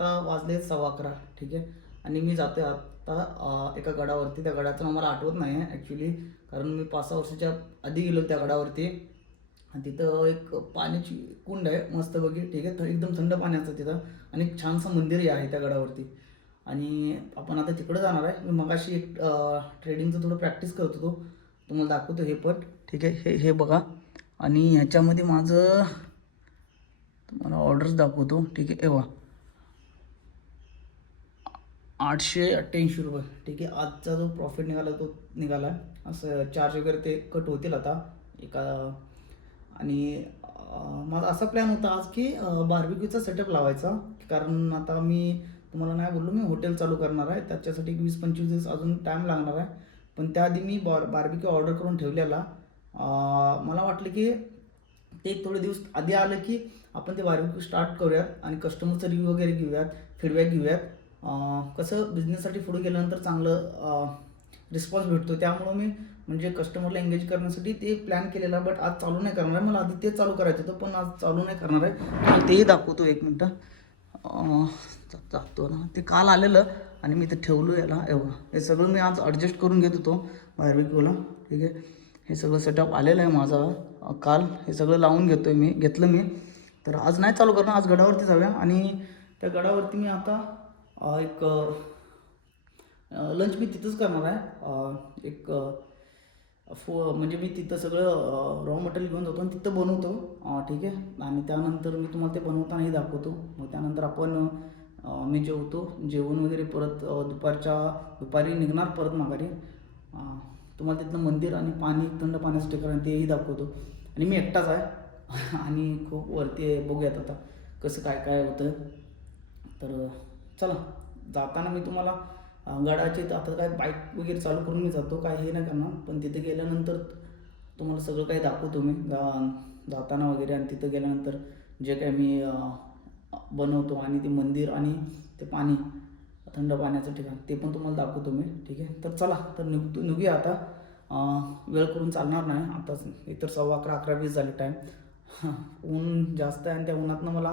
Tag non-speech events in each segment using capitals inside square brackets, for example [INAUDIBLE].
आता वाजले सव्वा अकरा ठीक आहे? आणि मी जातोय आता एका गडावरती. त्या गडाचं नाव मला आठवत नाही आहे ॲक्च्युली कारण मी पाच सहा वर्षाच्या आधी गेलो त्या गडावरती. आणि तिथं एक पाण्याची कुंड आहे मस्त बघी ठीक आहे? तर एकदम थंड पाण्याचं तिथं. आणि एक छानसं मंदिरही आहे त्या गडावरती. आणि आपण आता तिकडं जाणार आहे. मी मगाशी एक ट्रेडिंगचं थोडं प्रॅक्टिस करत होतो. तुम्हाला दाखवतो हे पट ठीक आहे? हे हे बघा. आणि ह्याच्यामध्ये माझं तुम्हाला ऑर्डर्स दाखवतो. ठीक आहे? एव्हा आठशे अठ्ठ्याऐंशी रुपये. ठीक आहे आजचा जो प्रॉफिट निघाला तो निघाला. असं चार्ज वगैरे ते कट होतील आता. एका आणि माझा असा प्लॅन होता आज की बार्बिक्यूचा सेटअप लावायचा. कारण आता मी तुम्हाला नाही बोललो मी हॉटेल चालू करणार आहे. त्याच्यासाठी एक वीस पंचवीस दिवस अजून टाईम लागणार आहे. पण त्याआधी मी बॉ बार्बिक्यू ऑर्डर करून ठेवलेला. मला वाटलं की ते एक थोडे दिवस आधी आलं की आपण ते बार्बिक्यू स्टार्ट करूयात आणि कस्टमरचा रिव्ह्यू वगैरे घेऊयात फीडबॅक घेऊयात. कसं बिझनेससाठी पुढे गेल्यानंतर चांगलं रिस्पॉन्स भेटतो. त्यामुळं मी म्हणजे कस्टमरला एंगेज करण्यासाठी ते प्लॅन केलेला बट आज चालू नाही करणार आहे. मला आधी ते चालू करायचं होतं पण आज चालू नाही करणार आहे. तेही दाखवतो एक मिनटं. जातो ना. ते काल आलेलं आणि मी ते ठेवलो याला एवढं. हे सगळं मी आज ॲडजस्ट करून घेत होतो बार्बिक्यूला ठीक आहे? हे सगळं सेटअप आलेलं आहे माझा. काल हे सगळं लावून घेतो आहे मी. घेतलं मी. तर आज नाही चालू करणार. आज गडावरती जाऊया. आणि त्या गडावरती मी आता एक लंच मी तिथंच करणार आहे. एक फो म्हणजे मी तिथं सगळं रॉ मटेरियल घेऊन जातो आणि तिथं बनवतो. ठीक आहे? आणि त्यानंतर मी तुम्हाला ते बनवतानाही दाखवतो. मग त्यानंतर आपण मी जेवतो. जेवण वगैरे परत दुपारच्या दुपारी निघणार परत माघारी. तुम्हाला तिथलं मंदिर आणि पाणी थंड पाण्याचं ठिकाण तेही दाखवतो. आणि मी एकटाच आहे. [LAUGHS] आणि खूप वरती बघूयात आता कसं काय काय होतं तर चला जाताना मी तुम्हाला गडाचे आता काय बाईक वगैरे चालू करून मी जातो काय हे नाही करणार. पण तिथे गेल्यानंतर तुम्हाला सगळं काही दाखवतो मी. जा जाताना वगैरे आणि तिथं गेल्यानंतर जे काय मी बनवतो आणि ते मंदिर आणि ते पाणी थंड पाण्याचं ठिकाण ते पण तुम्हाला दाखवतो मी. ठीक आहे? तर चला तर निघतो निघूया आता. वेळ करून चालणार नाही. आताच इतर सव्वा अकरा अकरा वीस झाले टाईम [LAUGHS] ऊन जास्त आहे आणि त्या उन्हातनं मला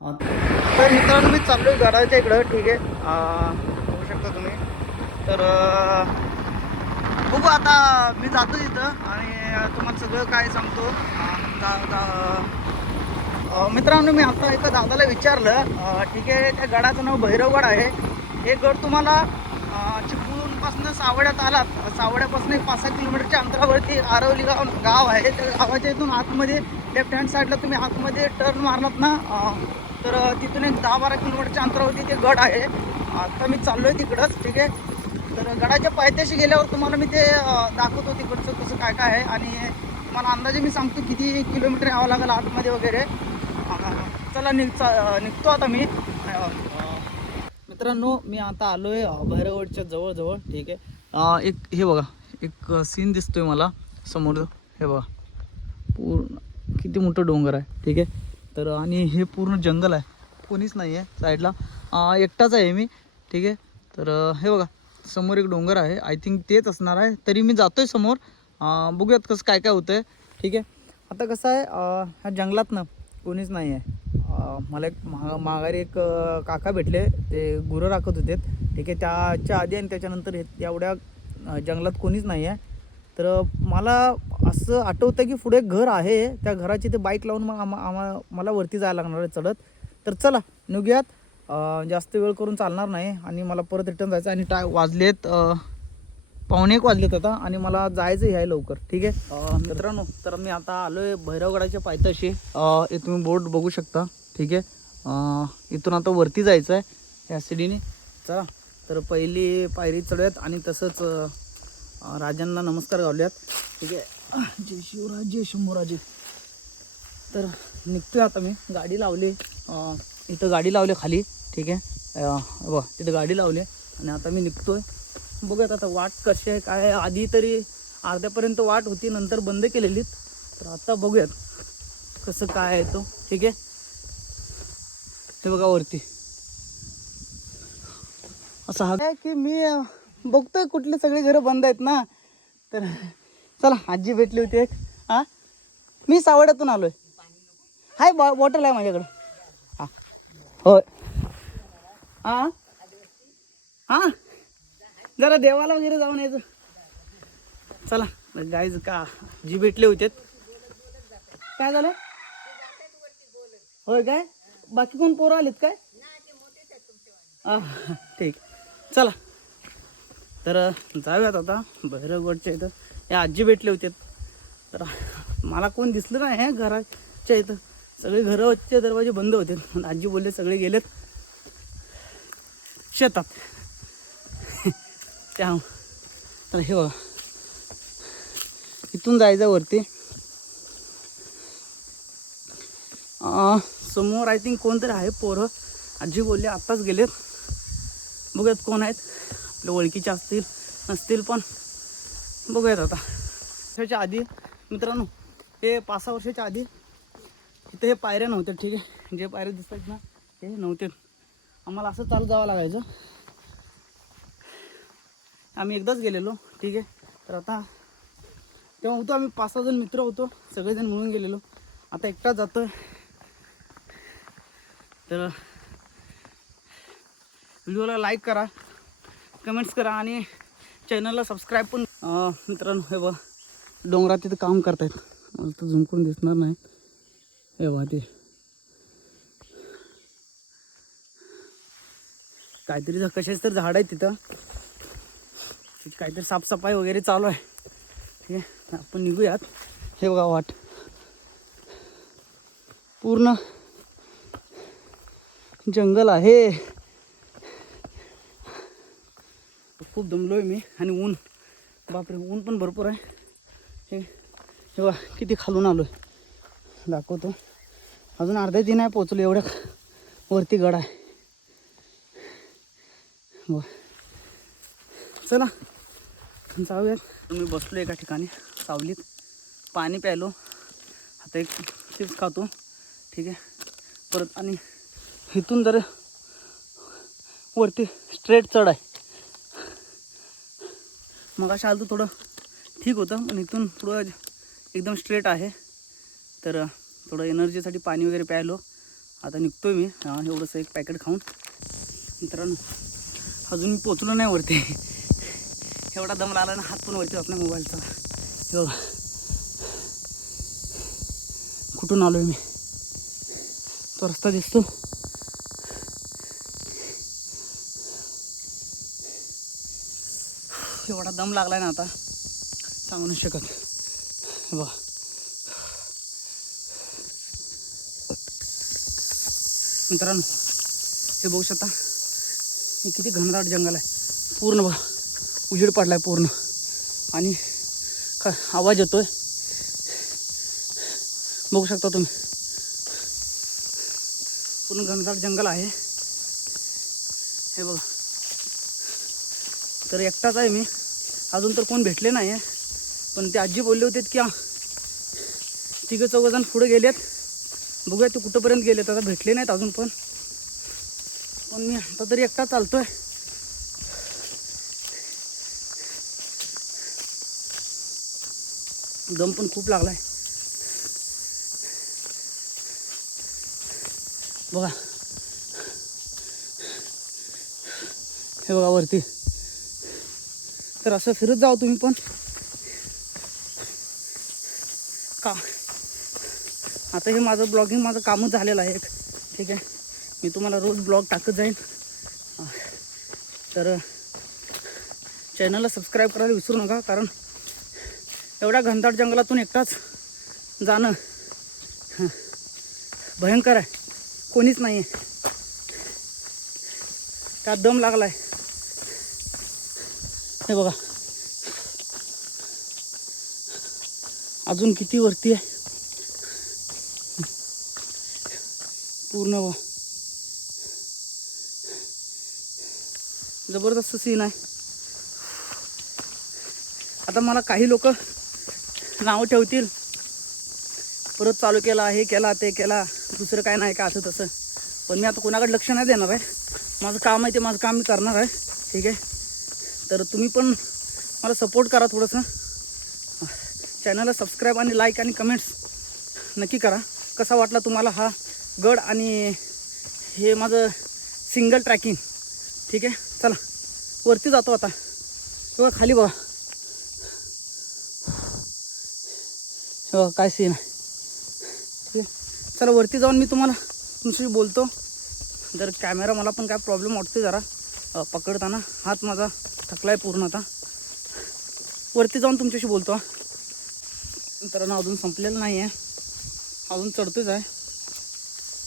तर मित्रांनो मी चाललो आहे गडाच्या इकडं ठीक आहे. बघू शकता तुम्ही. तर बघू आता मी जातो तिथं आणि तुम्हाला सगळं काय सांगतो. मित्रांनो मी आता एका दादाला विचारलं. ठीक आहे त्या गडाचं नाव भैरवगड आहे. हे गड तुम्हाला अं, चिपळूणपासून सावड्यात आलात. सावड्यापासून एक पाच सहा किलोमीटरच्या अंतरावरती आरवली गाव गाव आहे. त्या गावाच्या इथून आतमध्ये लेफ्ट हँड साईडला तुम्ही आतमध्ये टर्न मारलात ना तर तिथून एक दहा बारा किलोमीटरच्या अंतरावरती ते गड आहे. आता मी चाललो आहे तिकडंच ठीक आहे? तर गडाच्या पायथ्याशी गेल्यावर तुम्हाला मी ते दाखवतो तिकडचं कसं काय काय आहे. आणि तुम्हाला अंदाजे मी सांगतो किती किलोमीटर यावं लागेल आतमध्ये वगैरे. चला निघ चा- निघतो आता मी. मित्रांनो मी आता आलो आहे भैरवडच्या जवळजवळ ठीक आहे? एक हे बघा एक सीन दिसतोय मला समोर हे बघा. पूर्ण किती मोठं डोंगर आहे ठीक आहे? तर आणि हे पूर्ण जंगल आहे. कोणीच नाही आहे साईडला. एकटाच आहे मी. ठीक आहे? तर हे बघा समोर एक डोंगर आहे. आय थिंक तेच असणार आहे. तरी मी जातो आहे समोर बघूयात कसं काय काय होतं आहे ठीक आहे? आता कसं आहे ह्या जंगलात ना कोणीच नाही आहे. मला एक महा माघारी एक काका भेटले. ते गुरं राखत होते. ठीक आहे? त्याच्या आधी आणि त्याच्यानंतर हे एवढ्या जंगलात कोणीच नाही आहे. तर मला असं आठवतं की पुढे घर आहे त्या घराची ते बाईक लावून मग आम्हा आम्हा मला वरती जायला लागणार आहे चढत. तर चला निघूयात. जास्त वेळ करून चालणार नाही आणि मला परत रिटर्न जायचं आणि टाय वाजलेत पावणे एक वाजलेत आता आणि मला जायचं आहे लवकर ठीक आहे? मित्रांनो तर मी आता आलो आहे भैरवगडाच्या पायथ्याशी. हे तुम्ही बोर्ड बघू शकता ठीक आहे? इथून आता वरती जायचं आहे या सिडीने. चला तर पहिली पायरी चढूयात आणि तसंच राजांना नमस्कार गावल्यात ठीक आहे? जय शिवराज जय शंभूराजे तर निघतोय आता मी. गाडी लावली. इथं गाडी लावली खाली. ठीक आहे. अं, बघ तिथं गाडी लावली. आणि आता मी निघतोय. बघूयात आता वाट कशी आहे काय आधी तरी अर्ध्यापर्यंत वाट होती नंतर बंद केलेली. तर आता बघूयात कसं काय आहे तो. ठीक आहे. हे बघा वरती. असं हा काय की मी बघतोय कुठले सगळे घरं बंद आहेत ना. तर चला आजी भेटली होती एक. हा? मी सावड्यातून आलोय. हाय बॉ बॉटल आहे माझ्याकडं. हां. होय. हा? हा? जरा देवाला वगैरे जाऊन यायचं. चला गाईज का जी भेटले होते. काय झालं? होय काय? बाकी कोण पोरं आलेत काय? हा ठीक. चला. तर जाऊयात आता भैरवगडच्या इथं. हे आजी भेटले होते. तर मला कोण दिसलं नाही हे घराच्या इथं. सगळे घराचे दरवाजे बंद होते. आजी बोलले सगळे गेलेत. शेतात. त्या तर हे बघा. इथून जायचं वरती. समोर आय थिंक कोणतरी आहे पोरं. आजी बोलले आत्ताच गेलेत. बघत कोण आहेत. आपल्या ओळखीचे असतील नसतील पण. बघूयात आता. वर्षाच्या आधी मित्रांनो हे पाच सहा वर्षाच्या आधी इथे हे पायऱ्या नव्हत्या ठीक आहे? जे पायऱ्या दिसतात ना हे नव्हते. आम्हाला असं चालत जावं लागायचं. आम्ही एकदाच गेलेलो ठीक आहे? तर आता तेव्हा होतो आम्ही पाच सहा जण मित्र होतो सगळेजण मिळून गेलेलो. आता एकटाच जातो तर व्हिडिओला लाईक करा कमेंट्स करा आणि चॅनलला सबस्क्राईब पण मित्रांनो हे बा डोंगरात तिथं काम करतायत. मला तर झुमकून दिसणार नाही. हे बा ते. काहीतरी कशाच तर झाड आहे तिथं. तिथे काहीतरी साफसफाई वगैरे चालू आहे. ठीक आहे. आपण निघूयात. हे बघा वाट. पूर्ण जंगल आहे. खूप दमलोय मी आणि ऊन. बापरे ऊन पण भरपूर आहे. हे हे किती खालून आलो आहे दाखवतो. अजून अर्ध्या दिन आहे पोचलो एवढ्या वरती गड आहे. वा चला जाऊयात. मी बसलो एका ठिकाणी सावलीत. पाणी प्यायलो. आता एक चिप्स खातो. ठीक आहे. परत आणि इथून जर वरती स्ट्रेट चढ आहे. मग अशा आलं तर थोडं ठीक होतं पण इथून थोडं एकदम स्ट्रेट आहे. तर थोडं एनर्जीसाठी पाणी वगैरे प्यायलो. आता निघतोय मी एवढंसं एक पॅकेट खाऊन. मित्रांनो अजून मी पोचलो नाही वरती. एवढा दम लागला ना हात पण वरती आपल्या मोबाईलचा बघा. कुठून आलोय मी? तो रस्ता दिसतो. एवढा दम लागलाय ना आता. सांगू नाही शकत. हे बघा. मित्रांनो हे बघू शकता. हे किती घनदाट जंगल आहे. पूर्ण बघा. उजेड पडलाय पूर्ण. आणि का आवाज येतोय. बघू शकता तुम्ही. पूर्ण घनदाट जंगल आहे. हे बघा. तर एकटाच आहे मी. अजून तर कोण भेटले नाही आहे पण ते आजी बोलले होते की आ, तिघं चौघजण पुढे गेलेत. बघूया ते कुठंपर्यंत गेले आता भेटले नाहीत अजून पण. पण मी आता तरी एकटा चालतोय. दम पण खूप लागलाय. बघा. हे बघा वरती. तर असं फिरत जाऊ तुम्ही पण. का? आता हे माझं ब्लॉगिंग माझं कामच झालेलं आहे ठीक आहे? मी तुम्हाला रोज ब्लॉग टाकत जाईन. तर चॅनलला सबस्क्राईब करायला विसरू नका कारण एवढ्या घनदाट जंगलातून एकटाच जाणं भयंकर आहे. कोणीच नाही आहे त्यात दम लागलाय. हे बघा. अजून किती वरती आहे? पूर्ण बघा. जबरदस्त सीन आहे. आता मला काही लोक नाव ठेवतील. परत चालू केला हे केला ते केला. दुसरं काय नाही का असं तसं. पण मी आता कोणाकडे लक्ष नाही देणार आहे. माझं काम आहे ते माझं काम मी करणार आहे. ठीक आहे? तर तुम्ही पण मला सपोर्ट करा थोडंसं. चॅनलला सबस्क्राईब आणि लाईक आणि कमेंट्स नक्की करा. कसा वाटला तुम्हाला हा गड आणि हे माझं सिंगल ट्रॅकिंग ठीक आहे? चला वरती जातो आता. किंवा खाली बघा. हो काय सीन आहे. ठीक चला वरती जाऊन मी तुम्हाला तुमच्याशी बोलतो. जर कॅमेरा मला पण काय प्रॉब्लेम वाटते जरा. पकडताना हात माझा थकला आहे पूर्ण आता. वरती जाऊन तुमच्याशी बोलतो तर अजून संपलेलं नाही आहे अजून चढतोच आहे.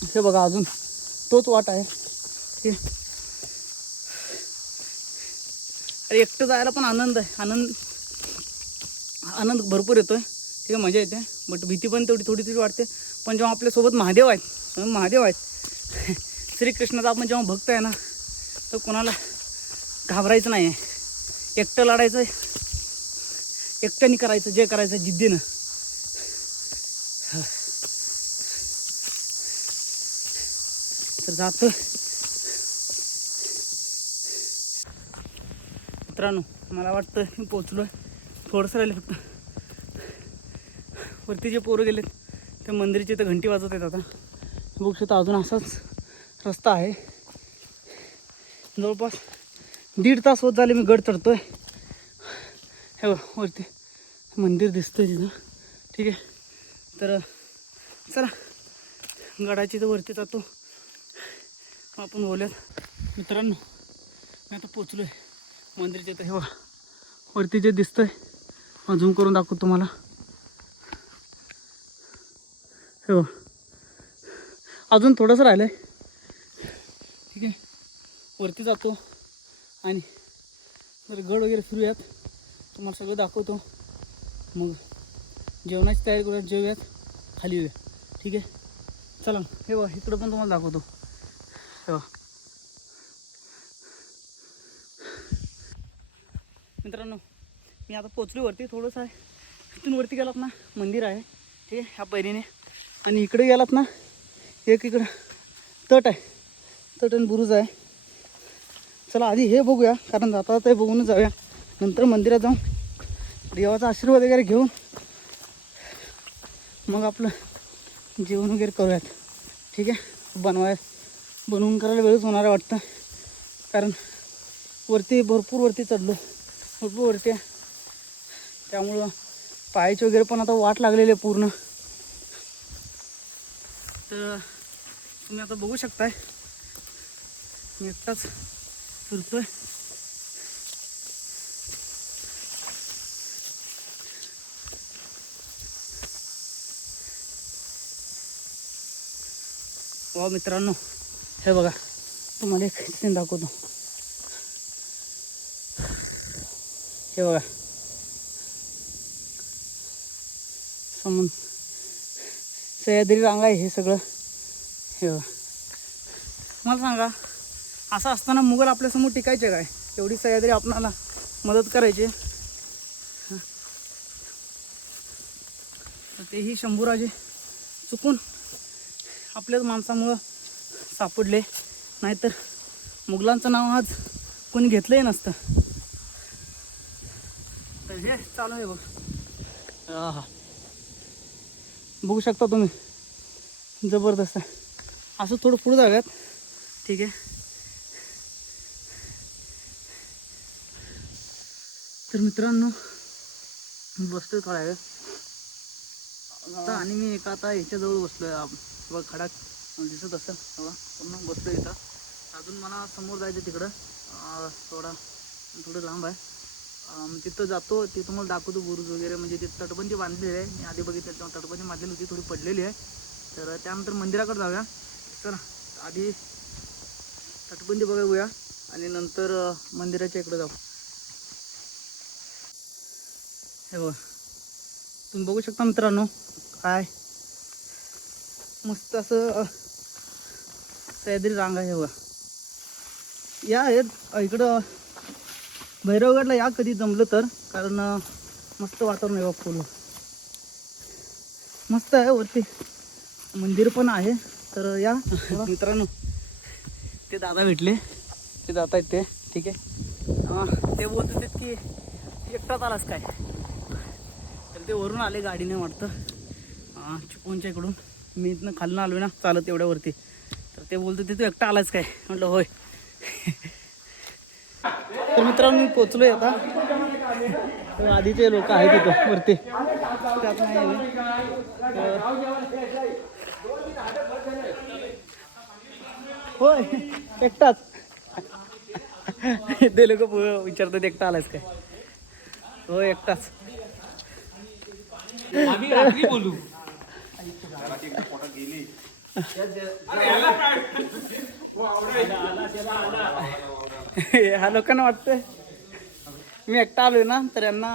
हे बघा अजून तोच वाट आहे. ठीक अरे एकटं जायला पण आनंद आहे. आनंद आनंद भरपूर येतोय. ठीक आहे मजा येते. बट भीती पण तेवढी थोडी थोडी वाटते. पण जेव्हा आपल्यासोबत महादेव आहेत महादेव आहेत. [LAUGHS] श्रीकृष्णाचा आपण जेव्हा भक्त आहे ना तर कोणाला घाबरायचं नाही आहे. एकटं लढायचं एकट्याने करायचं जे करायचं जिद्दीनं. तर जातो. मित्रांनो मला वाटतं मी पोचलो आहे थोडंसं राहिले फक्त. वरती जे पोरं गेलेत त्या मंदिराची तर घंटी वाजवत आहेत आता. बघू शकता अजून असाच रस्ता आहे. जवळपास दीड तास होत झाले मी गड चढतोय. हे वरती मंदिर दिसतंय तिथं. ठीक आहे. तर चला. गडाची तर वरती जातो. आपण बोलूयात मित्रांनो मी आता पोचलो आहे मंदिरच्या तर हे वरती जे दिसतंय अजून करून दाखवतो तुम्हाला. हे अजून थोडंसं राहिलं आहे ठीक आहे. वरती जातो. आणि जर गड वगैरे फिरूयात तुम्हाला सगळं दाखवतो. मग जेवणाची तयारी करूयात जेवूयात खाली येऊया. ठीक आहे? चला हे बघा इकडं पण तुम्हाला दाखवतो. हे बघा. मित्रांनो मी आता पोचलो वरती. थोडंसं आहे. तिथून वरती गेलात ना मंदिर आहे. ठीक आहे? ह्या पैरीने. आणि इकडे गेलात ना एक इकडं तट आहे. तट आणि बुरुज आहे. चला आधी हे बघूया कारण जाता जाता हे बघूनच जाऊया. नंतर मंदिरात जाऊन देवाचा आशीर्वाद वगैरे घेऊन मग आपलं जेवण वगैरे करूयात. ठीक आहे? बनवाय बनवून करायला वेळच होणार आहे वाटतं. कारण वरती भरपूर वरती चढलो. भरपूर वरती आहे. त्यामुळं पायाची वगैरे पण आता वाट लागलेली आहे पूर्ण. तर तुम्ही आता बघू शकताय. मी एकटाच फिरतोय वा मित्रांनो हे बघा तुम्हाला एक सीन दाखवतो. हे बघा. समोर सह्याद्री रांगा आहे हे सगळं. हे बघा. मला सांगा असं असताना मुघल आपल्यासमोर टिकायचे काय? एवढी सह्याद्री आपणाला मदत करायची. तर तेही शंभूराजे चुकून आपल्याच माणसामुळं सापडले. नाहीतर मुघलांचं नाव आज कोणी घेतलंही नसतं. तर हे चालू आहे बघ. आहा. बघू शकता तुम्ही. जबरदस्त आहे. असं थोडं पुढं जाऊयात. ठीक आहे. तर मित्रांनो बसतोय थोडा वेळ. आता आणि मी एका आता ह्याच्याजवळ बसलोय. आप- खडा दिसत असेल बघा पूर्ण बसलोय इथं. अजून मला समोर जायचं तिकडं. थोडा थोडं लांब आहे. तिथं जातो. ते तुम्हाला दाखवतो बुरुज वगैरे. म्हणजे ते तटबंदी बांधलेली आहे. मी आधी बघितलं तेव्हा तटबंदी बांधलेली होती. थोडी पडलेली आहे. तर त्यानंतर मंदिराकडे जाऊया. चला आधी तटबंदी बघा आणि नंतर मंदिराच्या इकडे जाऊ. हे बघा. तुम्ही बघू शकता मित्रांनो काय मस्त असं सह्याद्री रांग आहे हे बघा. या आहेत. इकडं भैरवगडला या कधी जमलं तर कारण मस्त वातावरण आहे बघा फुल मस्त आहे वरती. मंदिर पण आहे. तर या. [LAUGHS] मित्रांनो ते दादा भेटले. ते जात आहेत ते. ठीक आहे. ते बोलत होते की एकटाच आलास काय? तर ते वरून आले गाडीने वाटतं. अं, इकडून. मी इथनं खालनं आलो ना चालत एवढ्यावरती. तर ते बोलतो ते तू एकटा आलाच काय? म्हटलं होय. तर मित्रांनो मी पोचलोय आता. आधीचे लोक आहेत तिथं वरती. त्यात नाही होय एकटाच. ते लोक विचारतात एकटा आलास काय? होय एकटाच. आम्ही रात्री बोलू. ह्या लोकांना वाटतंय. मी एकटा आलोय ना तर यांना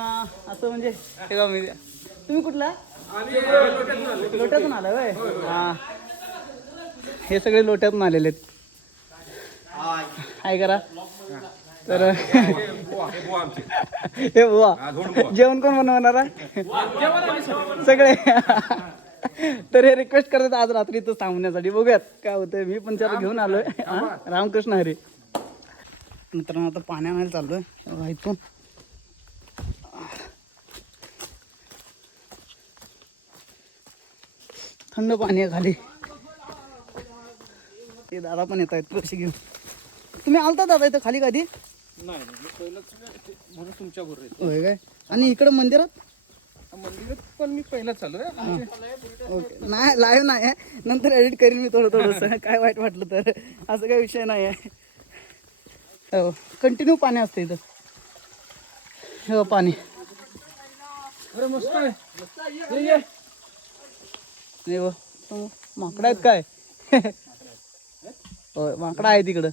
असं म्हणजे हे मी तुम्ही कुठला? लोट्यातून आला होय? हा. हे सगळे लोट्यातून आलेले आहेत. हाय करा. तर हे बुवा जेवण कोण बनवणार? सगळे. तर हे रिक्वेस्ट करतात आज रात्री इथं थांबण्यासाठी बघूयात काय होतंय. मी पण त्याला घेऊन आलोय? रामकृष्ण हरी. मित्रांनो आता पाणी आणायला चाललोय. इथून. थंड पाणी आहे खाली. ते दादा पण येत आहेत कशी घेऊन. तुम्ही आलता दादा इथं खाली कधी? नाही नाही पहिलंच म्हणून तुमच्या बरोबर होय काय? आणि इकडं मंदिरात? मंदिरात पण मी पहिलाच चालू आहे ओके. नाही लाईव्ह नाही आहे. नंतर एडिट करीन मी थोडं थोडंसं. [LAUGHS] काय वाईट वाटलं तर. असं काही विषय नाही आहे. हो. कंटिन्यू पाणी असतं इथं. हे बघ पाणी. अरे मस्त आहे. ये, ये. नाही बघ. समोर माकडं आहेत काय? [LAUGHS] होय माकडं आहे तिकडं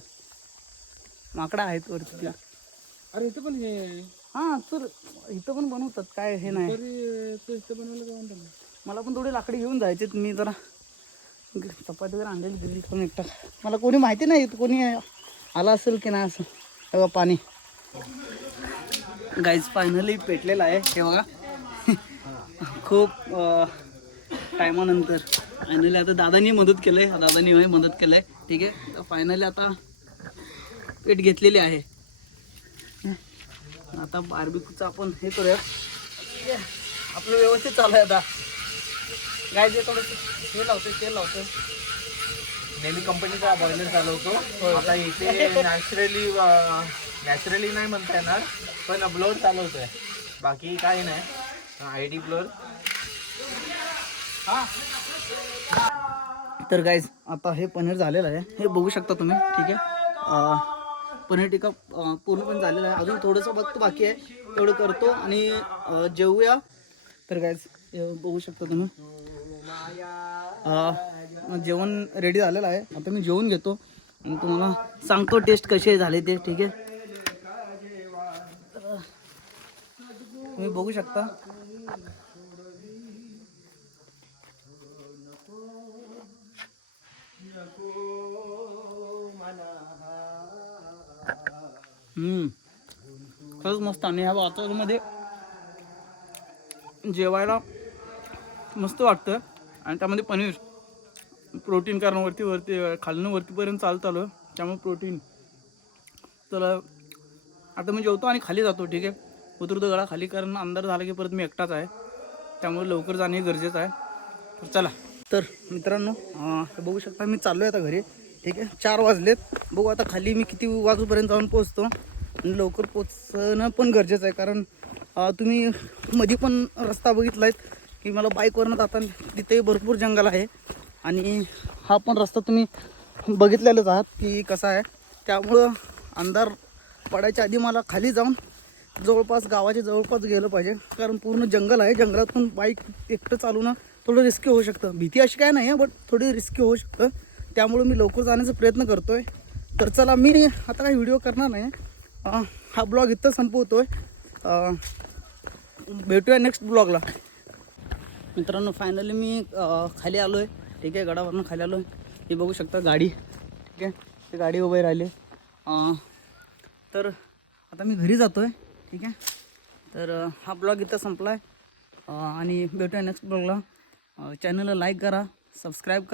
माकडं आहेत वरती त्या. अरे इथं पण हे? हां तर इथं पण बनवतात. काय हे नाही. तरी तू इथं बनवलं का म्हणतो ना? मला पण थोडी लाकडी घेऊन जायचे मी जरा चपाती वगैरे आणलेली दिली पण एकटा. मला कोणी माहिती नाही कोणी आला असेल की नाही असं. हे बघा पाणी. गाईज फायनली पेटलेलं आहे. हे बघा. खूप टायमानंतर. फायनली आता दादानी मदत केलं आहे दादानी मदत केलं आहे ठीक आहे. फायनली आता पेट घेतलेली आहे. आता बार्बिक्यूचं आपण हे करूया. आपलं व्यवस्थित चालू आहे आता. काय जे थोडंसं हे लावतोय तेल लावतोय. नेहमी कंपनीचा बॉयलर चालवतो आता इथे नॅचरली नॅचरली नाही म्हणता येणार पण ब्लोअर चालवतोय बाकी काही नाही. आय डी ब्लोअर तर गाईज आता हे पनीर झालेलं आहे. हे बघू शकता तुम्ही. ठीक आहे. पनीर टिक्का पूर्ण पण झालेलं आहे. अजून थोडंसं फक्त बाकी आहे. तेवढं करतो आणि जेवूया. तर काय बघू शकता तुम्ही. जेवण रेडी झालेलं आहे. आता मी जेवून घेतो. आणि तुम्हाला सांगतो टेस्ट कसे झाले ते ठीक आहे? तुम्ही बघू शकता. खरंच मस्त. आणि ह्या वातावरणामध्ये जेवायला मस्त वाटतं. आणि त्यामध्ये पनीर. प्रोटीन कारण वरती वरती खालनं वरतीपर्यंत चालत आलो. त्यामुळे प्रोटीन. तर आता मी जेवतो आणि खाली जातो ठीक आहे? उतरतो गळा खाली कारण अंधार झाला की परत मी एकटाच आहे. त्यामुळे लवकर जाणे गरजेचं आहे. तर चला. तर मित्रांनो हे बघू शकता मी चाललो आहे आता घरी. ठीक आहे? चार वाजलेत. बघू आता खाली मी किती वाजूपर्यंत जाऊन पोचतो आणि लवकर पोचणं पण गरजेचं आहे. कारण तुम्ही मध्ये पण रस्ता बघितला आहे की मला बाईकवरनं जाताना तिथे भरपूर जंगल आहे. आणि हा पण रस्ता तुम्ही बघितलेलाच आहात की कसा आहे. त्यामुळं अंधार पडायच्या आधी मला खाली जाऊन जवळपास गावाच्या जवळपास गेलं पाहिजे. कारण पूर्ण जंगल आहे. जंगलातून बाईक एकटं चालवणं थोडं रिस्की होऊ शकतं. भीती अशी काय नाही आहे बट थोडी रिस्की होऊ शकतं. त्यामुळं मी लवकर जाण्याचा प्रयत्न करतो आहे तर चला मी आता काही व्हिडिओ करणार नाही. हा ब्लॉग इथं संपवतो आहे भेटूया नेक्स्ट ब्लॉगला. मित्रांनो फायनली मी खाली आलो आहे ठीक आहे गडावरनं खाली आलो आहे हे बघू शकता गाडी. ठीक आहे ते गाडी उभे राहिली. तर आता मी घरी जातो आहे ठीक आहे तर हा ब्लॉग इथं संपला आहे आणि भेटूया नेक्स्ट ब्लॉगला. चॅनलला लाईक करा सबस्क्राईब करा.